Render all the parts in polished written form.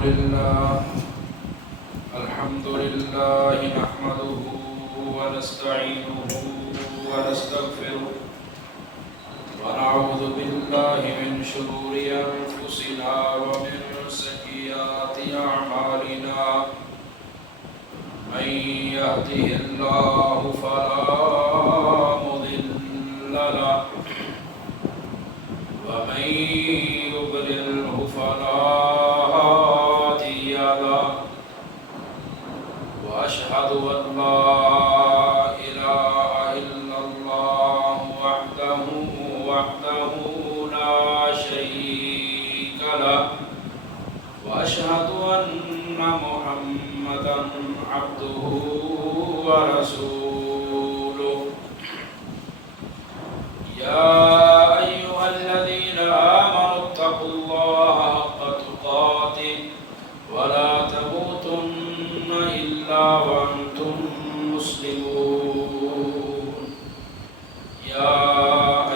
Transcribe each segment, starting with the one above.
لله الحمد لله نحمده ونستعينه ونستغفره ونعوذ بالله من شرور أنفسنا ومن سيئات أعمالنا من يهده الله فلا مضل له ومن يضلله فلا هادي له وأشهد أن لا إله إلا الله وحده لا شريك له وأشهد أن محمدا عبده ورسوله يا أيها الذين آمنوا اتقوا الله حق تقاته ولا تموتن إلا وأنتم مسلمون يا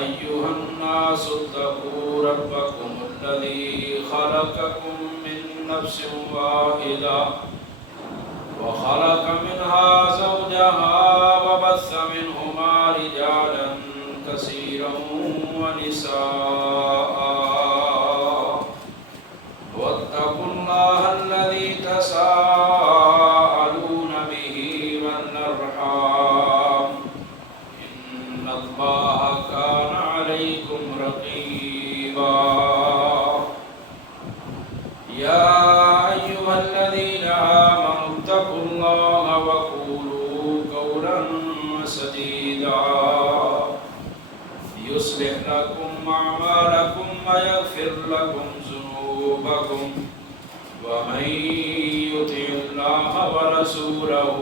أيها الناس اتقوا ربكم الذي خلقكم من نفس واحدة وخلق منها زوجها وبث منهما رجالا كثيرا ونساء واتقوا الله الذي تساءلون به والأرحام إن الله كان عليكم رقيبا يا أيها الذين آمنوا اتقوا الله وقولوا قولا سديدا يصلح لكم أعمالكم ويغفر لكم ذنوبكم ومن يطع الله ورسوله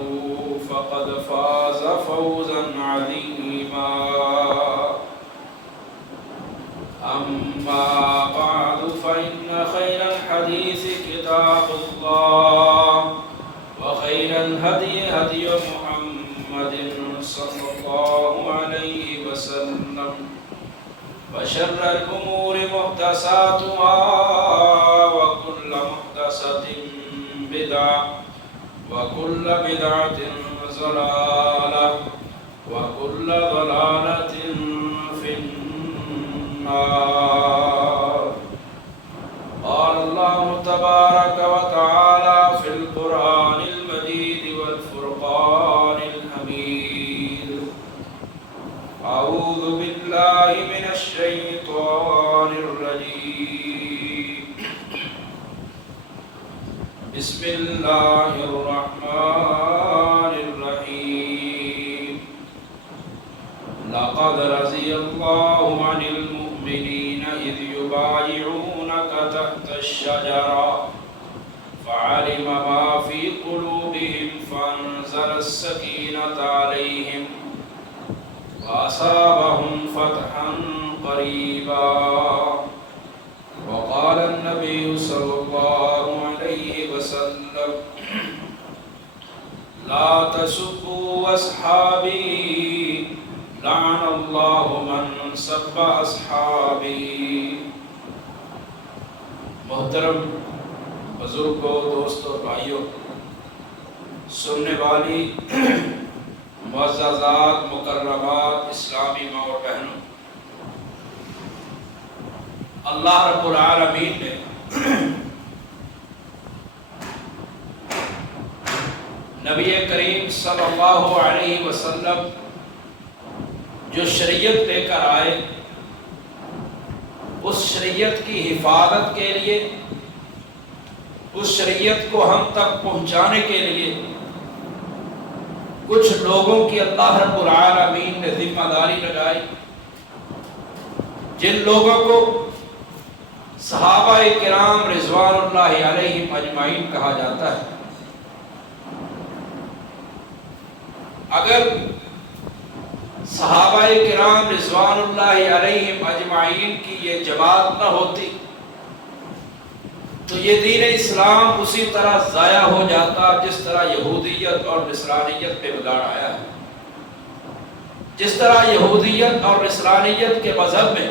فقد فاز فوزا عظيما أما بعد فإن خير الحديث كتاب الله وخير الهدي هدي محمد صلى الله عليه وسلم وشر الأمور محدثاتها وكل محدثة بدعة وكل بدعة ضلالة وكل ضلالة في النار. قال الله تبارك وتعالى في القرآن المجيد والفرقان الحميد: أعوذ بالله من الشيطان الرجيم. بسم الله الرحمن الرحيم. لقد رضي الله عن المؤمنين إذ يبايعونك تحت الشجرة فعلم ما في قلوبهم فأنزل السكينة عليهم وأصابهم فتحا قريبا. وقال النبي صلى الله عليه وسلم: لا تسبوا أصحابي لعن الله من سب أصحابي. محترم بزرگوں، دوستوں، بھائیوں، سننے والی معززات، مکرمات اسلامی ماں اور بہنوں، اللہ رب العالمین نے نبی کریم صلی اللہ علیہ وسلم جو شریعت لے کر آئے، اس شریعت کی حفاظت کے لیے، اس شریعت کو ہم تک پہنچانے کے لیے کچھ لوگوں کی اللہ رب العالمین نے ذمہ داری لگائی، جن لوگوں کو صحابہ کرام رضوان اللہ علیہم اجمعین کہا جاتا ہے۔ اگر صحابہ کرام رضوان اللہ علیہم اجمعین کی یہ جماعت نہ ہوتی تو یہ دین اسلام اسی طرح ضائع ہو جاتا جس طرح یہودیت اور نصرانیت پہ بگاڑ آیا ہے۔ جس طرح یہودیت اور نصرانیت کے مذہب میں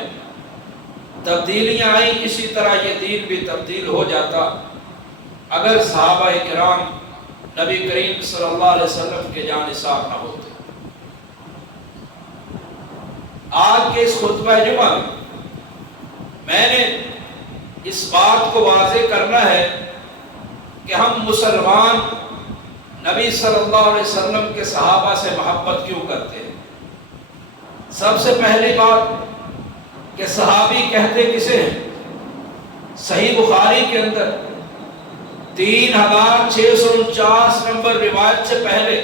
تبدیلیاں آئیں، اسی طرح یہ دین بھی تبدیل ہو جاتا اگر صحابہ کرام نبی کریم صلی اللہ علیہ وسلم کے جانثار نہ ہوتے۔ آج کے اس خطبہ جمعہ میں نے اس بات کو واضح کرنا ہے کہ ہم مسلمان نبی صلی اللہ علیہ وسلم کے صحابہ سے محبت کیوں کرتے ہیں۔ سب سے پہلی بات کہ صحابی کہتے کسے ہیں؟ صحیح بخاری کے اندر 3649 نمبر روایت سے پہلے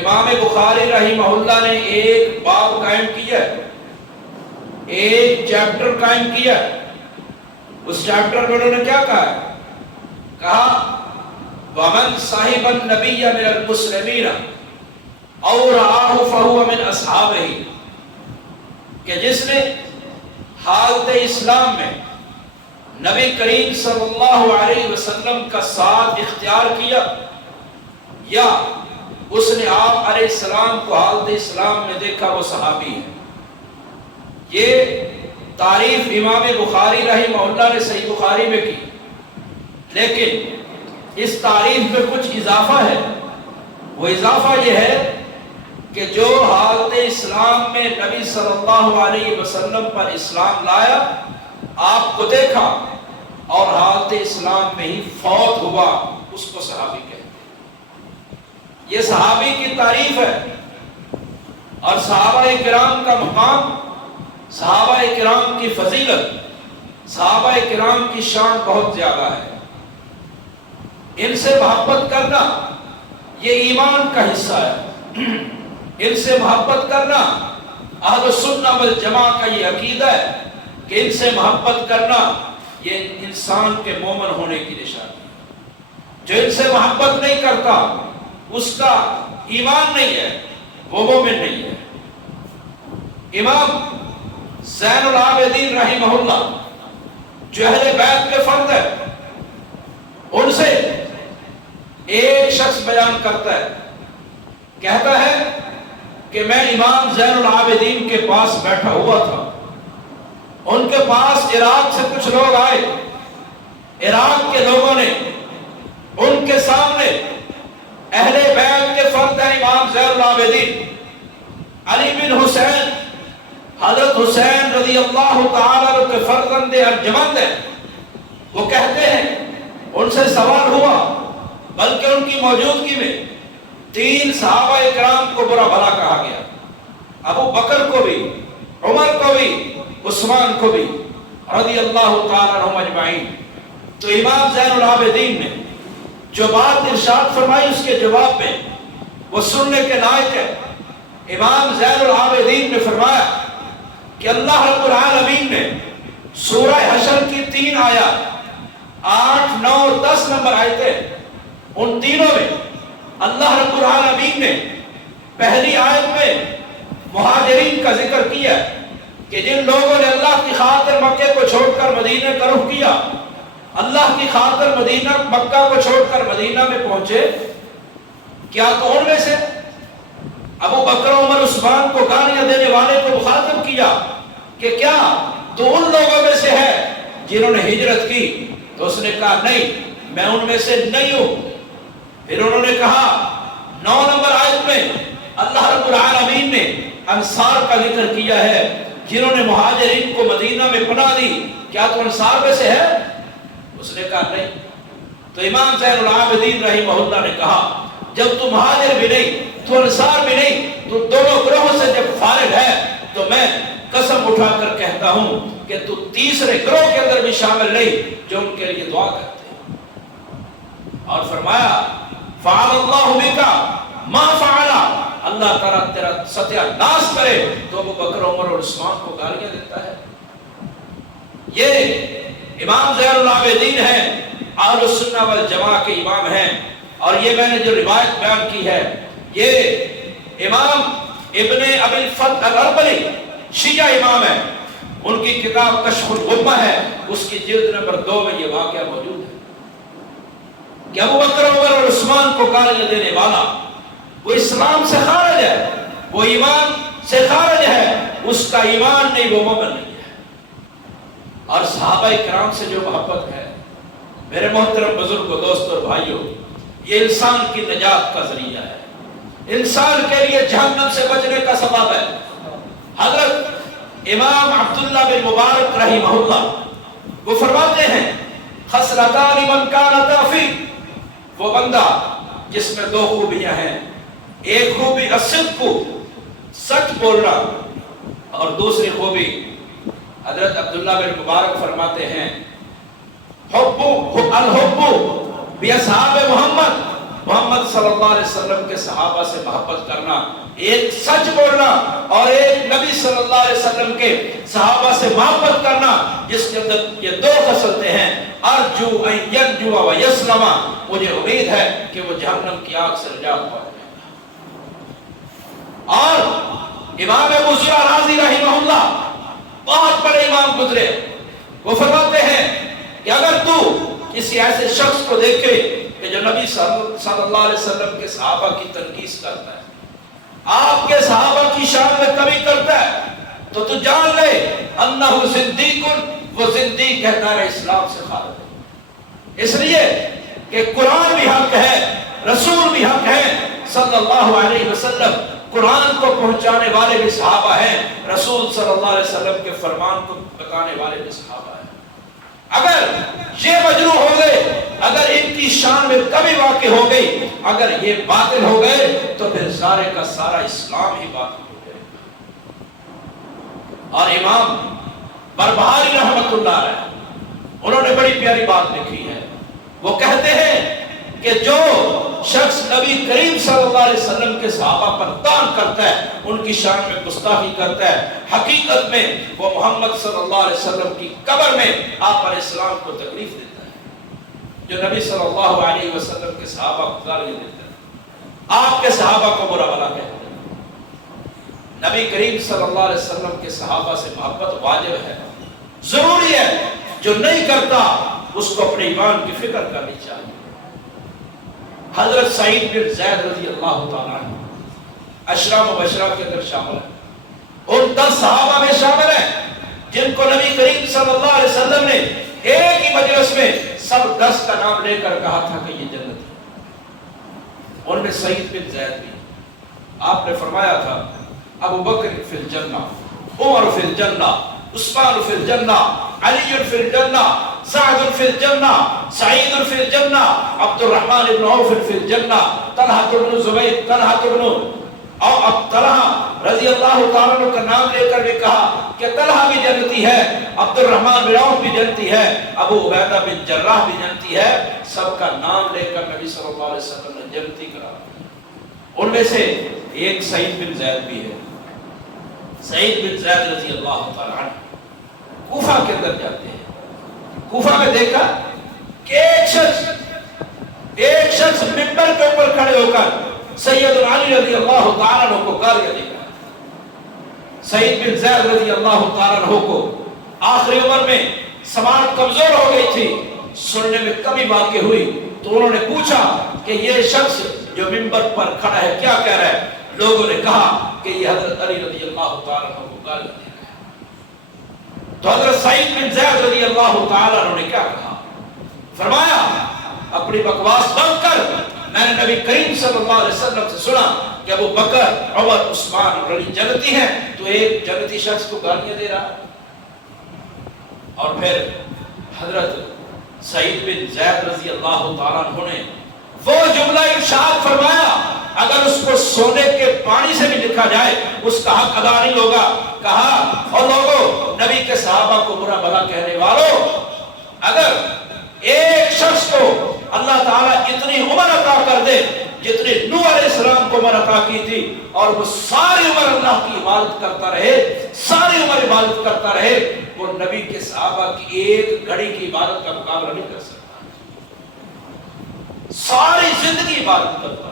امام بخاری رحمہ اللہ نے ایک باب قائم کیا، ایک چیپٹر قائم کیا۔ اس چیپٹر میں انہوں نے کیا کہا؟ کہا وَمَنْ صَحِبَ النَّبِيَّ مِنَ الْمُسْلِمِينَ أَوْ رَآهُ فَهُوَ مِنْ أَصْحَابِهِ، کہ جس نے حالت اسلام میں نبی کریم صلی اللہ علیہ وسلم کا ساتھ اختیار کیا یا اس نے آپ علیہ السلام کو حالت اسلام میں دیکھا، وہ صحابی ہے۔ یہ تعریف امام بخاری رحمہ اللہ نے صحیح بخاری میں کی، لیکن اس تعریف میں کچھ اضافہ ہے۔ وہ اضافہ یہ ہے کہ جو حالت اسلام میں نبی صلی اللہ علیہ وسلم پر اسلام لایا، آپ کو دیکھا اور حالت اسلام میں ہی فوت ہوا، اس کو صحابی کہتے ہیں۔ یہ صحابی کی تعریف ہے۔ اور صحابہ کرام کا مقام، صحابہ کرام کی فضیلت، صحابہ کرام کی شان بہت زیادہ ہے۔ ان سے محبت کرنا یہ ایمان کا حصہ ہے۔ ان سے محبت کرنا اہل السنہ والجماعہ کا یہ عقیدہ ہے کہ ان سے محبت کرنا یہ انسان کے مومن ہونے کی نشانی ہے۔ جو ان سے محبت نہیں کرتا اس کا ایمان نہیں ہے، وہ مومن نہیں ہے۔ امام زین العابدین رحمہ اللہ جو اہل بیت کے فرد ہے، ان سے ایک شخص بیان کرتا ہے، کہتا ہے کہ میں امام زین العابدین کے پاس بیٹھا ہوا تھا، ان کے پاس عراق سے کچھ لوگ آئے۔ عراق کے لوگوں نے ان کے سامنے اہل بیت کے فرد ہیں امام زین العابدین علی بن حسین، حضرت حسین رضی اللہ تعالیٰ عنہ کے فرزند ارجمند ہیں۔ وہ کہتے ہیں ان سے سوال ہوا، بلکہ ان کی موجودگی میں 3 صحابہ اکرام کو برا بھلا کہا گیا، ابو بکر کو بھی، عمر کو بھی، عثمان کو بھی رضی اللہ تعالیٰ عنہم اجمعین۔ تو امام زین العابدین نے جو بات ارشاد فرمائی اس کے جواب میں وہ سننے کے لائق ہے۔ امام زین العابدین نے فرمایا کہ اللہ رب العالمین نے سورہ حشر کی 3 آیات 8، 9 اور 10 نمبر آیتیں، ان تینوں میں اللہ رب العالمین نے پہلی آیت میں مہاجرین کا ذکر کیا کہ جن لوگوں نے اللہ کی خاطر مکے کو چھوڑ کر مدینہ کا رخ کیا، اللہ کی خاطر مکہ کو چھوڑ کر مدینہ میں پہنچے، کیا تو ان میں سے ابو بکر، عمر، عثمان کو گالیاں دینے والے کو مخاطب کیا کہ کیا تو ان لوگوں میں سے ہے جنہوں نے ہجرت کی؟ تو اس نے کہا نہیں، میں ان میں سے نہیں ہوں۔ پھر انہوں نے کہا 9 نمبر آیت میں اللہ رب العالمین نے انصار کا ذکر کیا ہے جنہوں نے مہاجرین کو مدینہ میں پناہ دی، کیا تو انصار میں سے ہے؟ اس نے کہا نہیں۔ تو امام زین العابدین رحمہ اللہ نے کہا جب تو مہاجر بھی نہیں تو انصار بھی نہیں، تو دونوں گروہوں سے جب فارغ ہے تو میں قسم اٹھا کر کہتا ہوں کہ تو تیسرے گروہ کے اندر بھی شامل نہیں جو ان کے لیے دعا کرتے ہیں۔ اور فرمایا فعل اللہ بکا ما فعلا، اللہ تعالیٰ تیرا ستیہ ناس کرے۔ تو ابو بکر، عمر اور عثمان کو گالیاں دیتا ہے۔ یہ امام زین العابدین ہیں، اہل السنہ والجماعہ کے امام ہیں۔ اور یہ میں نے جو روایت بیان کی ہے یہ امام ابن ابی الفتح الاربلی شیعہ امام ہے، ان کی کتاب کشف الغمہ ہے، اس کی جلد نمبر 2 میں یہ واقعہ موجود ہے کہ ابو بکر، عمر اور عثمان کو گالیاں دینے والا وہ اسلام سے خارج ہے، وہ ایمان سے خارج ہے، اس کا ایمان نہیں، وہ مومن نہیں ہے۔ اور صحابہ کرام سے جو محبت ہے میرے محترم بزرگوں، دوستوں اور بھائیوں، یہ انسان کی نجات کا ذریعہ ہے، انسان کے لیے جہنم سے بچنے کا سبب ہے۔ حضرت امام عبداللہ بن مبارک رحمہ اللہ وہ فرماتے ہیں خصلتان من کانتا فی، وہ بندہ جس میں دو خوبیاں ہیں، ایک خوبی الصدق، سچ بولنا، اور دوسری خوبی حضرت عبداللہ بن مبارک فرماتے ہیں الحب باصحاب محمد، محمد صلی اللہ علیہ وسلم کے صحابہ سے محبت کرنا، ایک سچ بولنا اور ایک نبی صلی اللہ علیہ وسلم کے صحابہ سے محبت کرنا، جس کے اندر یہ دو خصلتیں ہیں، ارجو ان ینجو و یسلم، مجھے امید ہے کہ وہ جہنم کی آگ سے نجات پائے گا۔ اور امام ابو زرع رازی رحمہ اللہ بہت بڑے امام گزرے، وہ فرماتے ہیں کہ اگر تو کسی ایسے شخص کو دیکھے کہ جو نبی صلی اللہ علیہ وسلم کے صحابہ کی تنقیص کرتا ہے، آپ کے صحابہ کی شان میں کمی کرتا ہے، تو تو جان لے انہ زندیق، وہ زندیق ہے، دار اسلام سے خارج ہے۔ اس لیے کہ قرآن بھی حق ہے، رسول بھی حق ہے صلی اللہ علیہ وسلم، قرآن کو پہنچانے والے بھی صحابہ ہیں، رسول صلی اللہ علیہ وسلم کے فرمان کو بتانے والے بھی صحابہ ہیں۔ اگر یہ مجروح ہو گئے، اگر ان کی شان میں کمی واقع ہو گئی، اگر یہ باطل ہو گئے، تو پھر سارے کا سارا اسلام ہی باطل ہو گئے۔ اور امام بربہاری رحمت اللہ علیہ انہوں نے بڑی پیاری بات لکھی ہے، وہ کہتے ہیں کہ جو شخص نبی کریم صلی اللہ علیہ وسلم کے صحابہ پر طعن کرتا ہے، ان کی شان میں گستاخی کرتا ہے، حقیقت میں وہ محمد صلی اللہ علیہ وسلم کی قبر میں آپ علیہ السلام کو تکلیف دیتا ہے۔ جو نبی صلی اللہ علیہ وسلم کے صحابہ کو گالیاں دیتا ہے، آپ کے صحابہ کو برا بھلا کہتا ہے۔ نبی کریم صلی اللہ علیہ وسلم کے صحابہ سے محبت واجب ہے، ضروری ہے، جو نہیں کرتا اس کو اپنے ایمان کی فکر کرنی چاہیے۔ حضرت سعید بن زید رضی اللہ تعالیٰ عنہ عشرہ مبشرہ کے اندر شامل ہے، ان 10 صحابہ میں شامل ہیں جن کو نبی کریم صلی اللہ علیہ وسلم نے ایک ہی مجلس میں سب 10 کا نام لے کر کہا تھا کہ یہ جنت ہے۔ ان میں سعید بن زید بھی، آپ نے فرمایا تھا ابو بکر فی الجنہ، عمر فی الجنہ، عثمان فی الجنہ، علی فی الجنہ، سعد فی الجنہ، سعید فی الجنہ، عبد الرحمن بن عوف فی الجنہ، طلحہ بن زبیر، طلحہ بن اور اب طلحہ رضی اللہ تعالیٰ عنہ کا نام لے کر بھی کہا کہ طلحہ بھی جنتی ہے، عبد الرحمن بن عوف بھی جنتی ہے، ابو عبیدہ بن جراح بھی جنتی ہے، سب کا نام لے کر نبی صلی اللہ علیہ وسلم نے جنتی کرا۔ ان میں سے ایک سعید بن زید بھی ہے۔ سعید بن زید رضی اللہ تعالیٰ عنہ کوفہ کے اندر جاتے ہیں، کوفہ میں دیکھا کہ ایک شخص منبر کے اوپر کھڑے ہو کر سید علی رضی اللہ تعالیٰ عنہ کو گالیاں دے رہا ہے۔ سعید بن زید رضی اللہ تعالیٰ عنہ کو آخری عمر میں سماعت کمزور ہو گئی تھی، سننے میں کمی واقع ہوئی، تو انہوں نے پوچھا کہ یہ شخص جو منبر پر کھڑا ہے کیا کہہ رہا ہے؟ لوگوں نے کہا کہ یہ حضرت علی رضی اللہ تعالیٰ عنہ کو گالیاں دے رہا ہے۔ تو حضرت سعید بن زید رضی اللہ تعالیٰ عنہ نے کیا کہا؟ فرمایا اپنی بکواس بند کر، میں نے نبی کریم صلی اللہ علیہ وسلم سے سنا کہ ابو بکر، عمر، عثمان اور علی جنتی ہیں، تو ایک جنتی شخص کو گالیاں دے رہا۔ اور پھر حضرت سعید بن زید رضی اللہ تعالیٰ عنہ نے وہ جملہ ارشاد فرمایا، اگر اس کو سونے کے پانی سے بھی لکھا جائے اس کا حق ادا نہیں ہوگا۔ کہا اور لوگوں، نبی کے صحابہ کو برا بھلا کہنے والوں، اگر ایک شخص کو اللہ تعالیٰ اتنی عمر عطا کر دے جتنی نوح علیہ السلام کو عمر عطا کی تھی، اور وہ ساری عمر اللہ کی عبادت کرتا رہے، ساری عمر عبادت کرتا رہے، وہ نبی کے صحابہ کی ایک گھڑی کی عبادت کا مقابلہ نہیں کر سکتا۔ ساری زندگی عبادت کرتا رہے،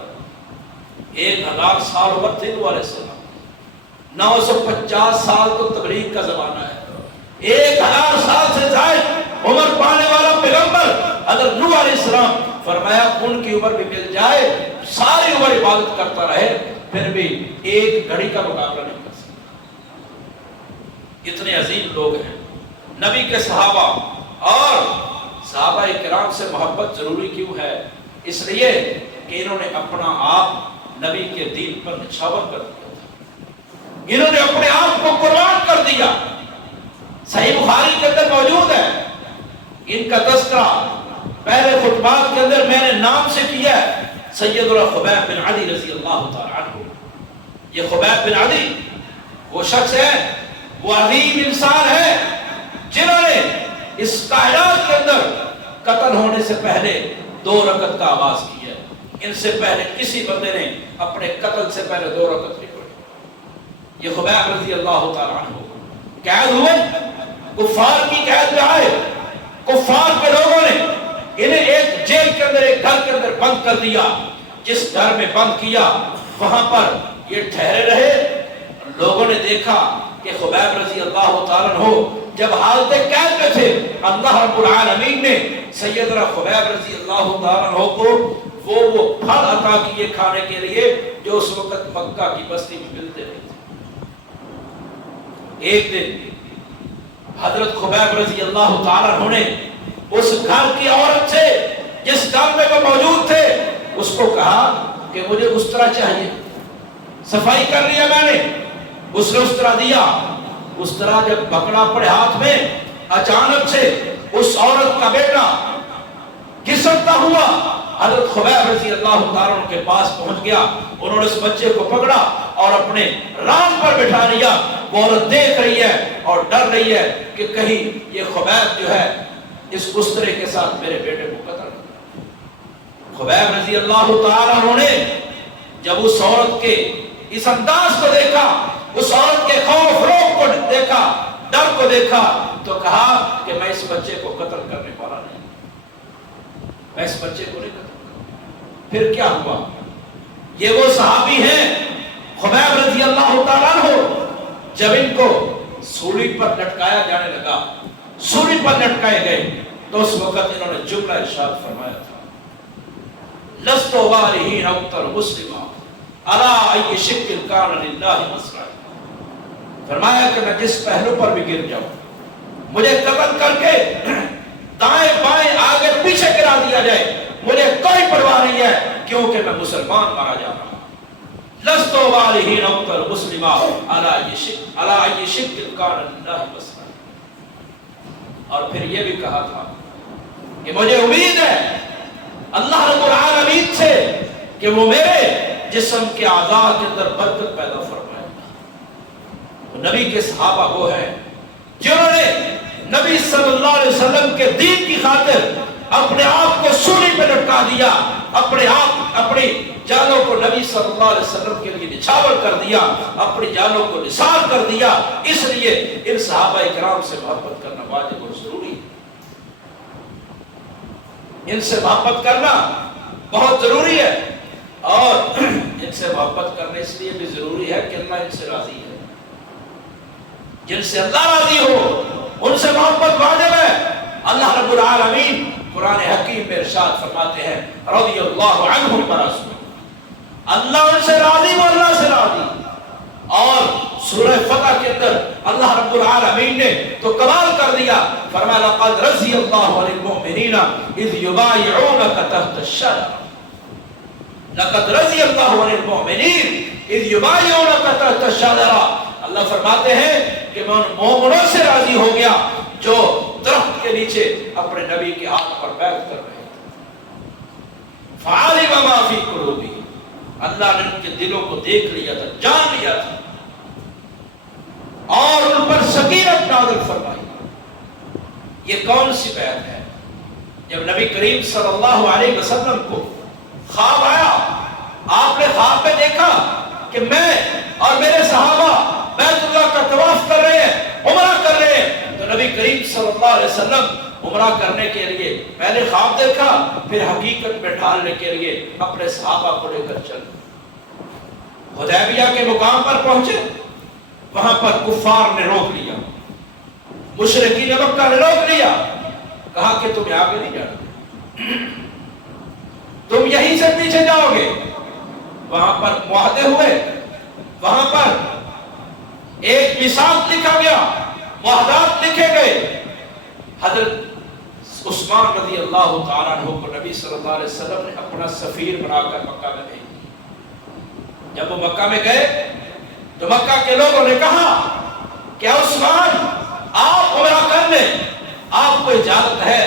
1000 سال عمر تھی نوح علیہ السلام، 950 سال تو تبلیغ کا زمانہ ہے، 1000 سال سے زائد عمر پانے والا پیغمبر حضرت نوح علیہ السلام، فرمایا ان کی عمر بھی مل جائے، ساری عمر عبادت کرتا رہے، پھر بھی ایک گھڑی کا مقابلہ نہیں کر سکتا۔ اتنے عظیم لوگ ہیں نبی کے صحابہ، اور صحابہ کرام سے محبت ضروری کیوں ہے؟ اس لیے کہ انہوں نے اپنا آپ نبی کے دین پر نچھاور کر دیا تھا، انہوں نے اپنے آپ کو قربان کر دیا۔ صحیح بخاری کے اندر موجود ہے، ان کا تذکرہ پہلے خطبات کے اندر میں نے نام سے کیا ہے، سیدنا خبیب بن عدی رضی اللہ تعالی عنہ۔ یہ خبیب بن عدی وہ شخص ہے، وہ عظیم انسان ہے جنہوں نے اس کائنات کے اندر قتل ہونے سے پہلے 2 رکعت کا آغاز کیا ہے۔ ان سے پہلے کسی بندے نے اپنے قتل سے پہلے 2 رکعت نہیں پڑھی۔ یہ خبیب رضی اللہ تعالی عنہ قید ہوئے، کفار کی قید میں آئے، کفار کے لوگوں نے انہیں ایک جیل کے اندر، ایک گھر کے اندر بند کر دیا۔ جس گھر میں بند کیا وہاں پر یہ ٹھہرے رہے۔ لوگوں نے دیکھا کہ خبیب رضی اللہ تعالیٰ عنہ جب حالت قید میں تھے، اللہ رب العالمین نے سیدنا خبیب رضی اللہ تعالیٰ عنہ کو وہ پھل عطا کیے کھانے کے لیے جو اس وقت مکہ کی بستی میں ملتے رہے تھے۔ ایک دن حضرت خبیب رضی اللہ تعالیٰ عنہ نے اس گھر کی عورت سے جس گھر میں وہ موجود تھے اس کو کہا کہ مجھے استرا چاہیے۔ صفائی کر لیا میں نے، اس نے استرا دیا۔ استرا جب پکڑا اپنے ہاتھ میں، اچانک سے اس عورت کا بیٹا گھسٹتا ہوا حضرت خبیب رضی اللہ تعالیٰ عنہ کے پاس پہنچ گیا۔ انہوں نے اس بچے کو پکڑا اور اپنے ران پر بٹھا لیا۔ وہ عورت دیکھ رہی ہے اور ڈر رہی ہے کہ کہیں یہ خبیب جو ہے اس استرے کے ساتھ میرے بیٹے کو قتل کر۔ خبیب رضی اللہ تعالیٰ عنہ نے جب اس عورت کے اس انداز کو دیکھا، اس عورت کے خوف روب کو دیکھا، ڈر کو دیکھا، تو کہا کہ میں اس بچے کو قتل کرنے والا نہیں، میں اس بچے کو نہیں قتل کروں۔ پھر کیا ہوا؟ یہ وہ صحابی ہیں خبیب رضی اللہ تعالیٰ عنہ، جب ان کو سولی پر لٹکایا جانے لگا، سولی پر لٹکائے گئے تو اس وقت انہوں نے جملہ ارشاد فرمایا تھا، لست والہین اکتر مسلمہ علی ای شک کان للہ مسرع۔ فرمایا کہ میں جس پہلو پر بھی گر جاؤں، مجھے قتل کر کے دائیں بائیں آگے پیچھے گرا دیا جائے، مجھے کوئی پرواہ نہیں ہے، کیونکہ میں مسلمان مارا جا رہا ہوں۔ لست والہین اکتر مسلمہ علی ای شک کان للہ مسرع۔ اور پھر یہ بھی کہا تھا کہ مجھے امید ہے اللہ رب العالمین سے کہ وہ میرے جسم کے اعضاء کے اندر برکت پیدا فرمائے گا۔ نبی کے صحابہ وہ ہیں جنہوں نے نبی صلی اللہ علیہ وسلم کے دین کی خاطر اپنے آپ کو سولی پہ لٹکا دیا، اپنی جانوں کو نبی صلی اللہ علیہ وسلم کے لیے نچھاور کر دیا، اپنی جانوں کو نثار کر دیا۔ اس لیے ان صحابہ کرام سے محبت کرنا واجب اور ضروری ہے، ان سے محبت کرنا بہت ضروری ہے، اور ان سے محبت کرنا اس لیے بھی ضروری ہے کہ اللہ ان سے راضی ہے۔ جن سے اللہ راضی ہو ان سے محبت واجب ہے۔ اللہ رب العالمین قرآن حکیم میں ارشاد فرماتے ہیں رضی اللہ عنہم ورضوا، اللہ ان سے راضی و اللہ سے راضی۔ اور سورہ فتح کے اندر اللہ رب العالمین نے تو کمال کر دیا، فرمایا لقد رضی اللہ عن المؤمنین اذ یبایعونک تحت الشجرہ، لقد رضی اللہ عن المؤمنین اذ یبایعونک تحت الشجرہ۔ اللہ فرماتے ہیں کہ میں ان مومنوں سے راضی ہو گیا جو درخت کے نیچے اپنے نبی کے ہاتھ پر بیعت کر رہے تھے۔ فعلم ما فی قلوبہم، اللہ نے ان کے دلوں کو دیکھ لیا تھا، جان لیا تھا، اور ان پر سکینت نازل فرمائی۔ یہ کون سی بیعت ہے؟ جب نبی کریم صلی اللہ علیہ وسلم کو خواب آیا، آپ نے خواب میں دیکھا کہ میں اور میرے صحابہ بیت اللہ کا طواف کر رہے ہیں، عمرہ کر رہے ہیں، تو نبی کریم صلی اللہ علیہ وسلم عمرہ کرنے کے لیے پہلے خواب دیکھا، پھر حقیقت میں ڈھالنے کے لیے اپنے صحابہ کو لے کر چل حدیبیہ کے مقام پر پہنچے۔ وہاں پر کفار نے روک لیا، مشرکین مکہ نے روک لیا، کہا کہ تمہیں آگے نہیں جانا، تم یہیں سے پیچھے جاؤ گے۔ وہاں پر معاہدے ہوئے، وہاں پر ایک میثاق لکھا گیا، معاہدات لکھے گئے۔ حضرت عثمان رضی اللہ تعالیٰ عنہ کو نبی صلی اللہ علیہ وسلم نے اپنا سفیر بنا کر مکہ میں بھیج دیا۔ جب وہ مکہ میں گئے تو مکہ کے لوگوں نے کہا کہ عثمان آپ عمرہ کر لیں، آپ کو اجازت ہے،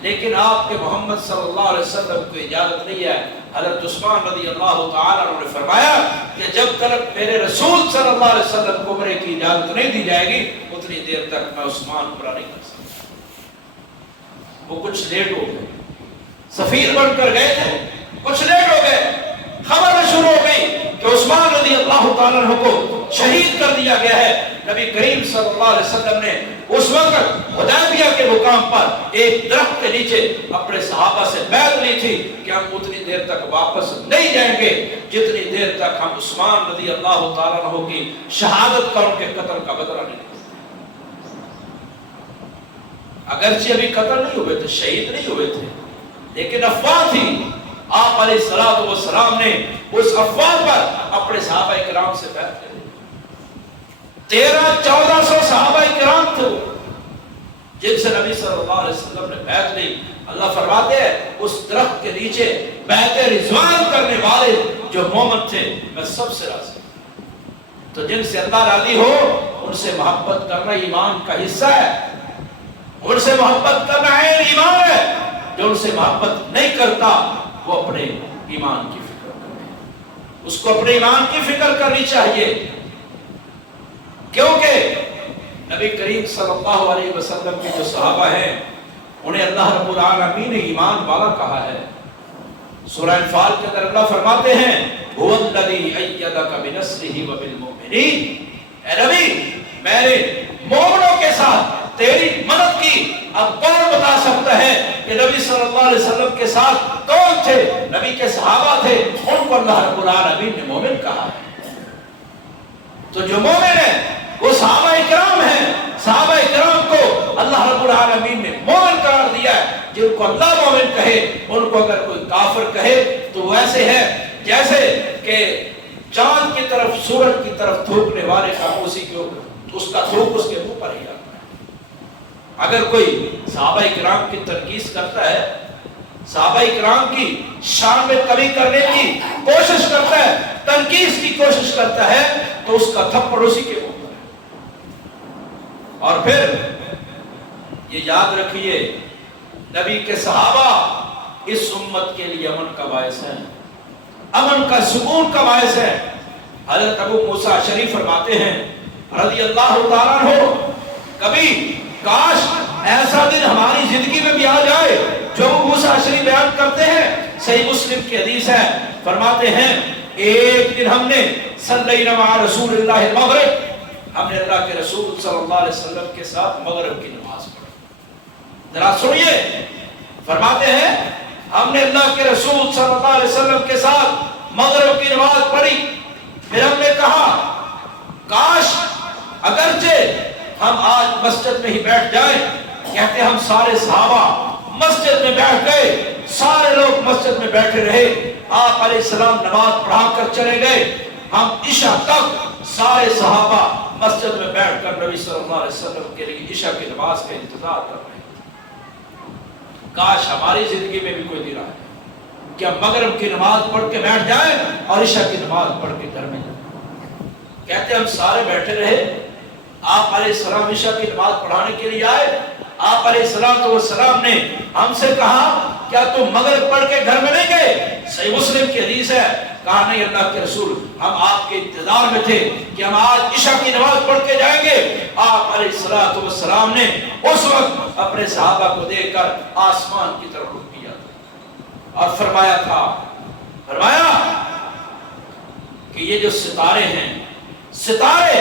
لیکن آپ کے محمد صلی اللہ علیہ وسلم کو اجازت نہیں ہے۔ حضرت عثمان رضی اللہ تعالیٰ عنہ نے فرمایا کہ جب تک میرے رسول صلی اللہ علیہ وسلم کو عمرے کی اجازت نہیں دی جائے گی اتنی دیر تک میں عثمان عمرہ نہیں کر سکتا۔ وہ کچھ لیٹ ہو گئے، سفیر بن کر گئے تھے، کچھ لیٹ ہو گئے، خبر شروع ہو گئی کہ عثمان رضی اللہ تعالیٰ عنہ کو شہید کر دیا گیا ہے۔ نبی کریم صلی اللہ علیہ وسلم نے اس وقت حدیبیہ کے مقام پر ایک درخت کے نیچے اپنے صحابہ سے بیعت لی تھی کہ ہم اتنی دیر تک واپس نہیں جائیں گے جتنی دیر تک ہم عثمان رضی اللہ تعالیٰ عنہ کی شہادت کا، ان کے قتل کا بدلہ نہیں لیں۔ اگرچہ ابھی قتل نہیں ہوئے تھے، شہید نہیں ہوئے تھے، لیکن افواہ تھی۔ آپ علیہ السلام نے اس افواہ پر اپنے صحابہ کرام سے بیعت کی۔ 1300-1400 صحابہ کرام تھے جن سے نبی صلی اللہ علیہ وسلم نے بیعت لی۔ اللہ فرماتے ہیں اس درخت کے نیچے بیعت رضوان کرنے والے جو مومن تھے میں سب سے راضی ہوں۔ تو جن سے اللہ راضی ہو ان سے محبت کرنا ایمان کا حصہ ہے، ان سے محبت کرنا عین ایمان ہے۔ جو ان سے محبت نہیں کرتا وہ اپنے ایمان کی فکر کرے، اس کو اپنے ایمان کی فکر کرنی چاہیے، کیونکہ نبی کریم صلی اللہ علیہ وسلم کے جو صحابہ ہیں انہیں اللہ رب العالمین نے ایمان والا کہا ہے۔ سورہ انفال کے اندر اللہ فرماتے ہیں هو الذی ایدک بنصرہ وبالمؤمنین، اے نبی میں نے مومنوں کے ساتھ تیری مدد کی۔ اب کون بتا سکتا ہے کہ نبی صلی اللہ علیہ وسلم کے ساتھ کون تھے؟ نبی کے صحابہ تھے، ان کو اللہ رب العالمین نے مومن کہا ہے۔ تو جو مومن ہے وہ صحابہ کرام ہیں، صحابہ کرام کو اللہ رب العالمین نے مومن قرار دیا ہے۔ جن کو اللہ مومن کہے ان کو اگر کوئی کافر کہے تو ویسے ہے جیسے کہ چاند کی طرف سورج کی طرف تھوکنے والے کا اسی کے اوپر اس کا تھوک اس کے منہ پر ہی آتا ہے۔ اگر کوئی صحابہ کرام کی تنقیص کرتا ہے، صحابہ کرام کی شان میں کمی کرنے کی کوشش کرتا ہے، تنقیص کی کوشش کرتا ہے تو اس کا تھپڑ اسی کے منہ پر ہے۔ اور پھر یہ یاد رکھیے نبی کے صحابہ اس امت کے لیے امن کا باعث ہے، امن کا سکون کا باعث ہے۔ حضرت ابو موسیٰ اشعری فرماتے ہیں رضی اللہ تعالیٰ عنہ، کبھی کاش ایسا دن ہماری زندگی میں بھی آ جائے جو ابو موسیٰ اشعری بیان کرتے ہیں۔ صحیح مسلم کی حدیث ہے، فرماتے ہیں ایک دن ہم نے صلینا مع رسول اللہ المغرب، ہم نے اللہ کے رسول صلی اللہ علیہ وسلم کے ساتھ مغرب کی نماز پڑھی۔ ذرا سنیے، فرماتے ہیں ہم نے اللہ کے رسول صلی اللہ علیہ وسلم کے ساتھ مغرب کی نماز پڑھی، پھر ہم نے کہا کاش اگرچہ ہم آج مسجد میں ہی بیٹھ جائیں۔ کہتے ہم سارے صحابہ مسجد میں بیٹھ گئے، سارے لوگ مسجد میں بیٹھے رہے، آپ علیہ السلام نماز پڑھا کر چلے گئے، ہم عشاء تک سارے صحابہ مسجد میں بیٹھ کر نبی صلی اللہ علیہ وسلم کے لیے عشاء کی نماز کا انتظار کر رہے تھے۔ کاش ہماری زندگی میں بھی کوئی دن آئے کہ ہم مغرب کی نماز پڑھ کے بیٹھ جائیں اور عشاء کی نماز پڑھ کے گھر میں جائیں۔ کہتے ہم سارے بیٹھے رہے، آپ علیہ السلام عشاء کی نماز پڑھانے کے لیے آئے، آپ علیہ السلام نے ہم سے کہا کیا تم مغرب پڑھ کے گھر میں نہیں گئے؟ صحیح مسلم کی حدیث ہے، کہا نہیں اللہ کے رسول، ہم آپ کے انتظار میں تھے کہ ہم آج عشاء کی نماز پڑھ کے جائیں گے۔ آپ علیہ السلام نے اس وقت اپنے صحابہ کو دیکھ کر آسمان کی طرف رخ کیا اور فرمایا کہ یہ جو ستارے ہیں، ستارے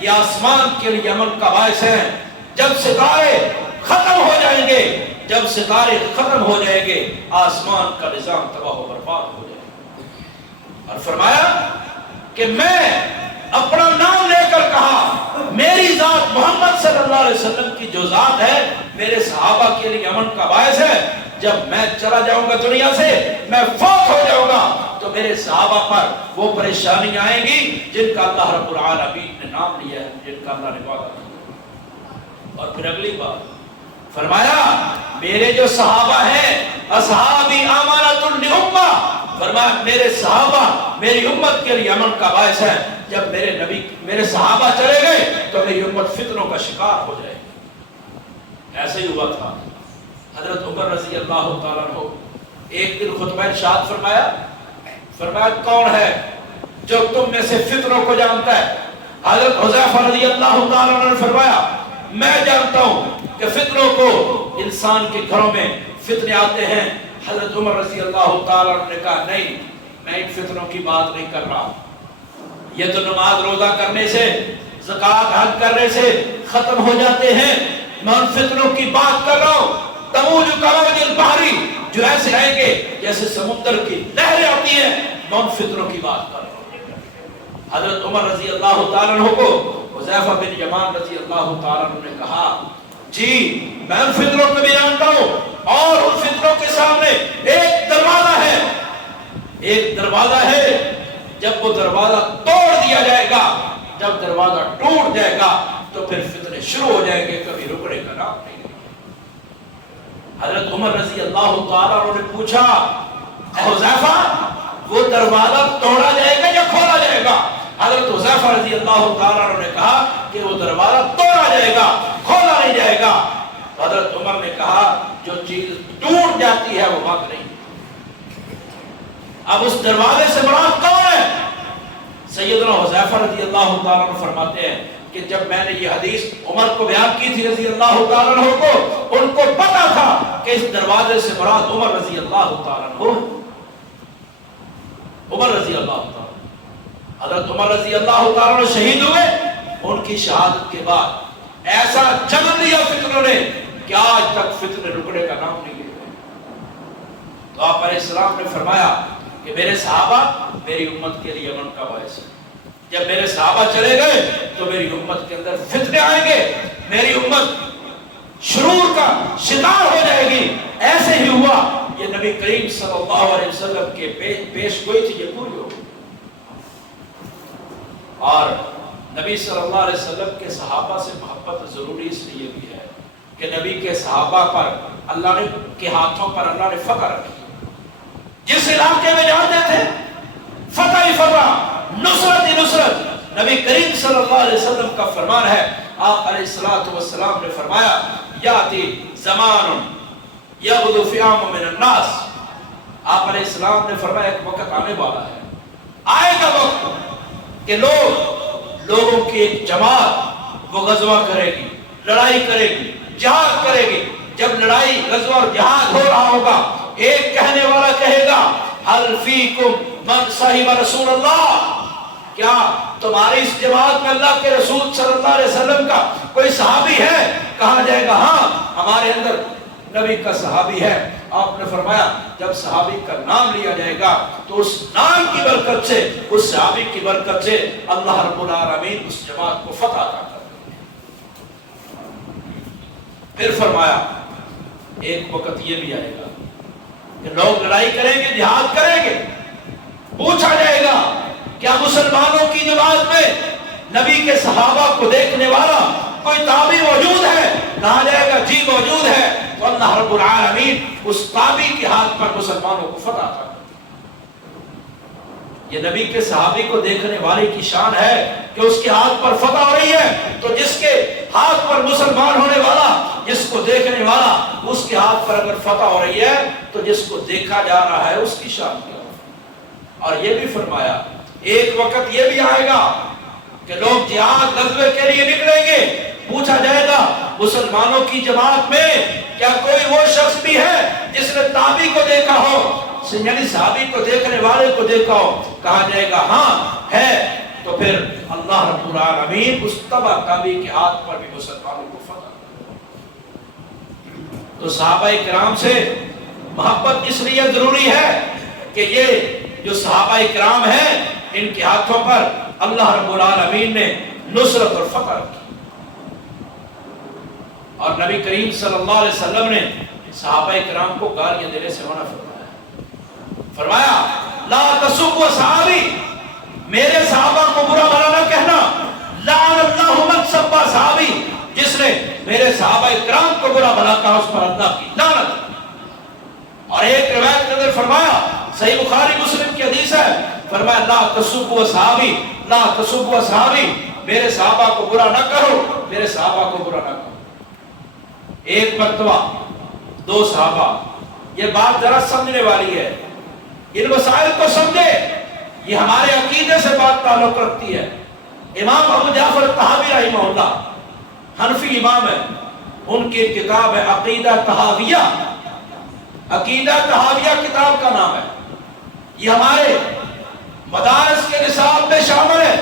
یہ آسمان کے لیے امن کا باعث ہے۔ جب ستارے ختم ہو جائیں گے، جب ستارے ختم ہو جائیں گے آسمان کا نظام تباہ و برباد ہو جائے گا۔ اور فرمایا کہ میں اپنا نام لے کر کہا میری ذات محمد صلی اللہ علیہ وسلم کی جو ذات ہے میرے صحابہ کے لیے امن کا باعث ہے۔ جب میں چلا جاؤں گا دنیا سے، میں فوت ہو جاؤں گا تو میرے صحابہ پر وہ پریشانی آئیں گی جن کا اللہ رب العالمین نے نام لیا ہے، جن کا اللہ نے وعدہ کیا۔ اور پھر اگلی بات فرمایا میرے جو صحابہ ہیں اصحابی امانۃ للامہ، فرمایا میرے صحابہ میری امت کے لیے امن کا باعث ہے. جب میرے نبی میرے صحابہ چلے گئے تو میری امت فتنوں کا شکار ہو جائے گی. ایسے ہی ہوا تھا. حضرت عمر رضی اللہ تعالیٰ عنہ ایک دن خطبہ ارشاد فرمایا کون ہے جو تم میں سے فتنوں کو جانتا ہے؟ حضرت حذیفہ رضی اللہ تعالیٰ عنہ نے فرمایا میں جانتا ہوں کہ فتنوں کو انسان کے گھروں میں فتنے آتے ہیں. حضرت عمر رضی اللہ تعالیٰ عنہ نے کہا نہیں، میں ان فتنوں کی بات نہیں کر رہا، یہ تو نماز روزہ کرنے سے زکوٰۃ حج کرنے سے ختم ہو جاتے ہیں. میں ان فتنوں کی بات کر رہا ہوں. تموج کموج البحری، جو ایسے آئیں گے جیسے سمندر کی لہریں آتی ہیں، میں ان فتنوں کی بات کر رہا ہوں. حضرت عمر رضی اللہ تعالیٰ عنہ کو حذیفہ بن یمان رضی اللہ تعالیٰ عنہ نے کہا جی میں ان فتنوں کو بھی جانتا ہوں، اور ان فتنوں کے سامنے ایک دروازہ ہے. جب وہ دروازہ توڑ دیا جائے گا، جب دروازہ ٹوٹ جائے گا تو پھر فتنے شروع ہو جائیں گے، کبھی رکنے کا نام نہیں. حضرت عمر رضی اللہ تعالیٰ عنہ نے پوچھا اے حذیفہ وہ دروازہ توڑا جائے گا یا کھولا جائے گا؟ حضرت حذیفہ رضی اللہ تعالیٰ عنہ نے کہا کہ وہ دروازہ توڑا جائے گا، کھولا نہیں جائے گا. حضرت عمر نے کہا جو چیز ٹوٹ جاتی ہے وہ بند نہیں. اب اس دروازے سے مراد کون ہے؟ سیدنا حذیفہ رضی اللہ تعالیٰ عنہ فرماتے ہیں کہ جب میں نے یہ حدیث عمر کو بیان کی تھی رضی اللہ تعالیٰ عنہ کو، ان کو پتا تھا کہ اس دروازے سے مراد عمر رضی اللہ تعالیٰ عنہ. عمر رضی اللہ تعالیٰ حضرت عمر رضی اللہ تعالیٰ عنہ شہید ہوئے. ان کی شہادت کے بعد ایسا جمن لیا فتنوں نے کہ آج تک فتنے رکنے کا نام نہیں لے. تو آپ علیہ السلام نے فرمایا کہ میرے صحابہ میری امت کے لیے امن کا باعث ہے. جب میرے صحابہ چلے گئے تو میری امت کے اندر فتنے آئیں گے، میری امت شرور کا شکار ہو جائے گی. ایسے ہی ہوا. یہ نبی کریم صلی اللہ علیہ وسلم کے پیش گوئی تھی، یہ پوری ہو گئی. اور نبی صلی اللہ علیہ وسلم کے صحابہ سے محبت ضروری اس لیے بھی ہے کہ نبی کے صحابہ پر اللہ نے کے ہاتھوں پر اللہ نے فتح رکھی. جس علاقے میں جاتے تھے فتح ہی فتح، نصرت ہی نصرت. نبی کریم صلی اللہ علیہ وسلم کا فرمان ہے، آپ علیہ السلام نے فرمایا یاتی زمان یغدو فیام من الناس. آپ علیہ السلام نے فرمایا ایک وقت آنے والا ہے، آئے گا وقت کہ لوگوں کی ایک جماعت وہ غزوہ کرے گی، لڑائی کرے گی، جہاد کرے گی. جب لڑائی غزوہ اور جہاد ہو رہا ہوگا ایک کہنے والا کہے گا حل فیکم من صاحب رسول اللہ، کیا تمہاری اس جماعت میں اللہ کے رسول صلی اللہ علیہ وسلم کا کوئی صحابی ہے؟ کہا جائے گا ہاں ہمارے اندر نبی کا صحابی ہے. آپ نے فرمایا جب صحابی کا نام لیا جائے گا تو اس نام کی برکت سے، اس صحابی کی برکت سے اللہ رب العالمین اس جماعت کو فتح عطا کر دے. پھر فرمایا ایک وقت یہ بھی آئے گا کہ لوگ لڑائی کریں گے، جہاد کریں گے. پوچھا جائے گا کیا مسلمانوں کی جماعت میں نبی کے صحابہ کو دیکھنے والا کوئی تابعی موجود ہے؟ کہا جائے گا جی موجود ہے. تو اللہ رب العالمین اس تابعی کے ہاتھ پر مسلمانوں کو فتح تھا. یہ نبی کے صحابی کو دیکھنے والے کی شان ہے کہ اس کے ہاتھ پر فتح ہو رہی ہے. تو جس کے ہاتھ پر مسلمان ہونے والا، جس کو دیکھنے والا، اس کے ہاتھ پر اگر فتح ہو رہی ہے تو جس کو دیکھا جا رہا ہے اس کی شان کیا. اور یہ بھی فرمایا ایک وقت یہ بھی آئے گا کہ لوگ جہاد غزوے کے لیے نکلیں گے. پوچھا جائے گا مسلمانوں کی جماعت میں کیا کوئی وہ شخص بھی ہے جس نے تابعی کو دیکھا ہو، یعنی صحابی کو دیکھنے والے کو دیکھا ہو؟ کہا جائے گا ہاں ہے. تو پھر اللہ رب العالمین اس تابعی کے ہاتھ پر بھی مسلمانوں کو فتح. تو صحابہ کرام سے محبت اس لیے ضروری ہے کہ یہ جو صحابہ کرام ہیں ان کے ہاتھوں پر اللہ رب العالمین نے نصرت اور فتح کی. اور نبی کریم صلی اللہ علیہ وسلم نے صحابہ کرام کو گالیاں دینے سے منع فرمایا لا تسبوا صحابی، میرے صحابہ کو برا بھلا نہ کہنا. لعن اللہ من سب صحابی، جس نے میرے صحابہ کرام کو برا بھلا کہا اس پر اللہ کی لعنت۔ اور ایک روایت کے اندر فرمایا، صحیح بخاری مسلم کی حدیث ہے، فرمایا لا تسبوا اصحابی، لا تسبوا اصحابی، میرے صحابہ کو برا نہ کرو، میرے صحابہ کو برا نہ کرو۔ ایک مرتبہ دو صحابہ، یہ بات ذرا سمجھنے والی ہے، ان مسائل کو سمجھے، یہ ہمارے عقیدے سے بات تعلق رکھتی ہے۔ امام ابو جعفر طحاوی رحمہ اللہ حنفی امام ہے، ان کی کتاب ہے عقیدہ طحاویہ، عقیدہ طحاویہ کتاب کا نام ہے۔ یہ ہمارے مدارس کے نصاب میں شامل ہے،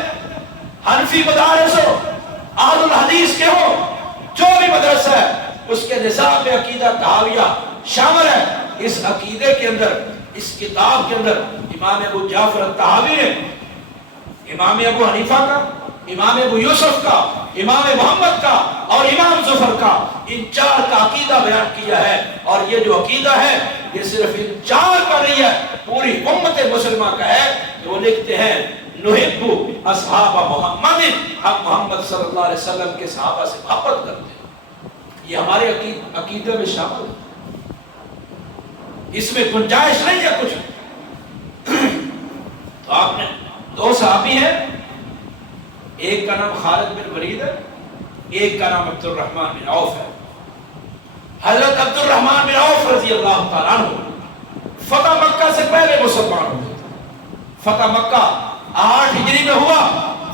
حنفی مدارس ہو، اہل الحدیث کے ہو، جو بھی مدرسہ ہے اس کے نصاب میں عقیدہ طحاویہ شامل ہے۔ اس عقیدے کے اندر، اس کتاب کے اندر امام ابو جعفر طحاوی نے امام ابو حنیفہ کا، امام ابو یوسف کا، امام محمد کا اور امام ظفر کا، ان چار کا عقیدہ بیان کیا ہے۔ اور یہ جو عقیدہ ہے یہ صرف ان چار کا نہیں ہے، پوری امت مسلمہ کا ہے، کہ وہ لکھتے ہیں نحب اصحاب محمد، ہم محمد صلی اللہ علیہ وسلم کے صحابہ سے محبت کرتے ہیں۔ یہ ہمارے عقیدے میں شامل ہے، اس میں گنجائش نہیں ہے کچھ۔ تو آپ نے دو صحابی ہیں، ایک کا نام خالد بن ولید ہے، ایک کا نام عبد الرحمن بن عوف ہے۔ حضرت عبد الرحمن بن عوف رضی اللہ تعالیٰ عنہ فتح مکہ سے پہلے مسلمان ہوئے۔ فتح مکہ 8 ہجری میں ہوا،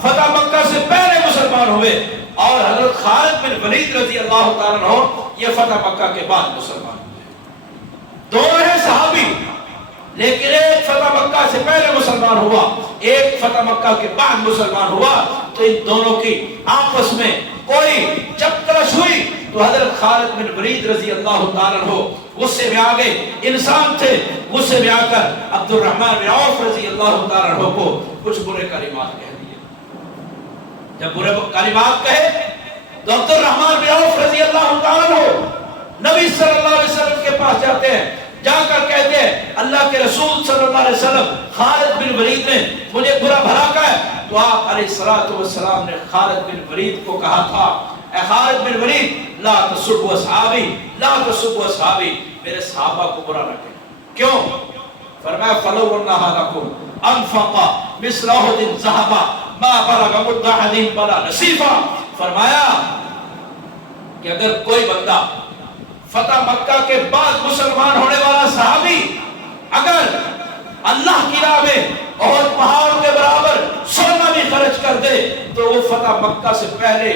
فتح مکہ سے پہلے مسلمان ہوئے، اور حضرت خالد بن ولید رضی اللہ تعالیٰ عنہ یہ فتح مکہ کے بعد مسلمان ہوئے۔ دونوں ہیں صحابی، لیکن ایک فتح مکہ سے پہلے مسلمان ہوا، ایک فتح مکہ کے بعد مسلمان ہوا۔ تو ان دونوں کی آپس میں کوئی جب تلش ہوئی تو حضرت خالد بن ولید رضی اللہ تعالیٰ عنہ غصے میں آ گئے، انسان تھے، غصے میں آ کر عبد الرحمن بن عوف رضی اللہ تعالیٰ عنہ کو کچھ برے کلمات کہہ دیے۔ جب برے کلمات کہے تو عبد الرحمن بن عوف رضی اللہ تعالیٰ عنہ نبی صلی اللہ علیہ وسلم کے پاس جاتے ہیں، جا کر کہتے ہیں اللہ کے رسول صلی اللہ علیہ وسلم خالد بن ولید نے مجھے برا بھلا کہا ہے۔ تو آپ علیہ السلام نے خالد بن ولید کو کہا تھا، اے خالد بن ولید لا تسبوا اصحابی، لا تسبوا اصحابی، میرے صحابہ کو برا نہ کہو۔ کیوں؟ فرمایا فلو انہا لکم انفق مثل احد ذہبا ما بلغ مد احدہم ولا نصیفا۔ فرمایا کہ اگر کوئی بندہ فتح مکہ کے بعد مسلمان ہونے والا صحابی اگر اللہ کی راہ میں اور پہاڑ کے برابر سونا بھی خرچ کر دے تو وہ فتح مکہ سے پہلے